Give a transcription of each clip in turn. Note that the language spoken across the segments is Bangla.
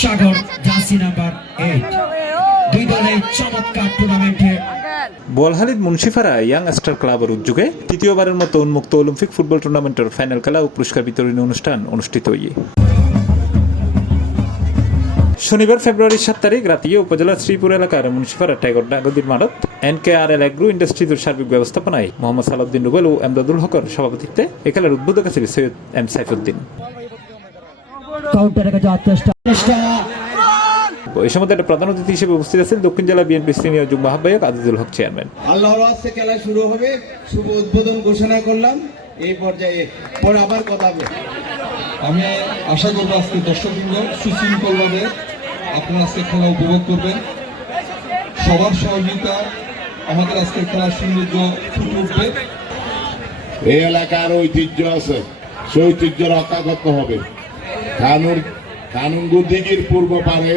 সাগর জার্সি নাম্বার 8 দুই দলের চমৎকার টুর্নামেন্টে বোয়ালখালীর মুন্সিপাড়া ইয়াং স্টার ক্লাবের উদ্যোগে তৃতীয়বারের মতো উন্মুক্ত অলিম্পিক ফুটবল টুর্নামেন্টের ফাইনাল খেলা ও পুরস্কার বিতরণী অনুষ্ঠান অনুষ্ঠিত হয়ে শনিবার ফেব্রুয়ারি 7 তারিখ রাতে উপজেলার শ্রীপুর এলাকার মুন্সিপাড়া টাইগর নদীর মাঠত NKRL এগ্রো ইন্ডাস্ট্রিজের সার্বিক ব্যবস্থাপনায় মোহাম্মদ সালাউদ্দিন রুবেল ও এমদাদুল হকের সভাপতিত্বে এ খেলার উদ্বোধক ছিলেন সৈয়দ এম সাইফুদ্দিন। এই সময় প্রধান অতিথি হিসেবে উপস্থিত আছেন দক্ষিণ জেলা বিএনপি সিনিয়র যুগ্ম আহ্বায়ক আজিজুল হক চেয়ারম্যান। আল্লাহর ওয়াস্তে খেলা শুরু হবে, শুভ উদ্বোধন ঘোষণা করলাম। এই পর্যায়ে পরে আবার কথা হবে। আমি আশা করবো আজকে দর্শকবৃন্দ সুশৃঙ্খলভাবে আপনারা আজকে খেলা উপভোগ করবেন। সবার সহযোগিতা আমাদের আজকে খেলার সৌন্দর্য ফুটে উঠবে। এই এলাকার ঐতিহ্য আছে, সেই ঐতিহ্য রক্ষা করতে হবে। কানুনগো দিঘির পূর্ব পারে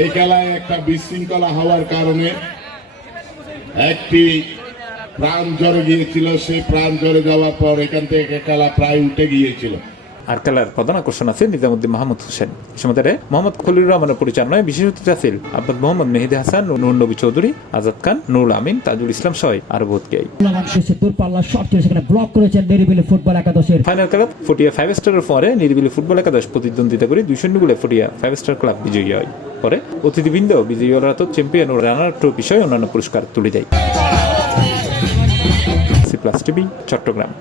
এই খেলায় একটা বিশৃঙ্খলা হওয়ার কারণে একটি প্রাণ ঝরে গিয়েছিল। সেই প্রাণ ঝরে যাওয়ার পর এখান থেকে খেলা প্রায় উঠে গিয়েছিল। আর খেলার প্রধান আকর্ষণ আছে নিজামুদ্দিন মাহমুদ হোসেন। সময় মোহাম্মদ খলিলুর রহমানের পরিচালনায় বিশেষ অতিথি আছেন আব্বাস মোহাম্মদ মেহেদি হাসান, নূর নবী চৌধুরী, আজাদ খান, নুরুল আমিন, তাজুল ইসলাম সহ আরো বহুত কে। ফাইনাল খেলা ফটিয়া 5 স্টারের পরে নিরিবিলি ফুটবল একাদশ প্রতিদ্বন্দ্বিতা করে 2-0 গোলে ফটিয়া 5 স্টার ক্লাব বিজয়ী হয়। পরে অতিথিবৃন্দ বিজয়ী হওয়ার চ্যাম্পিয়ন ও রানার ট্রফি সহ অন্যান্য পুরস্কার তুলে দেয়। C+ TV Chittagong.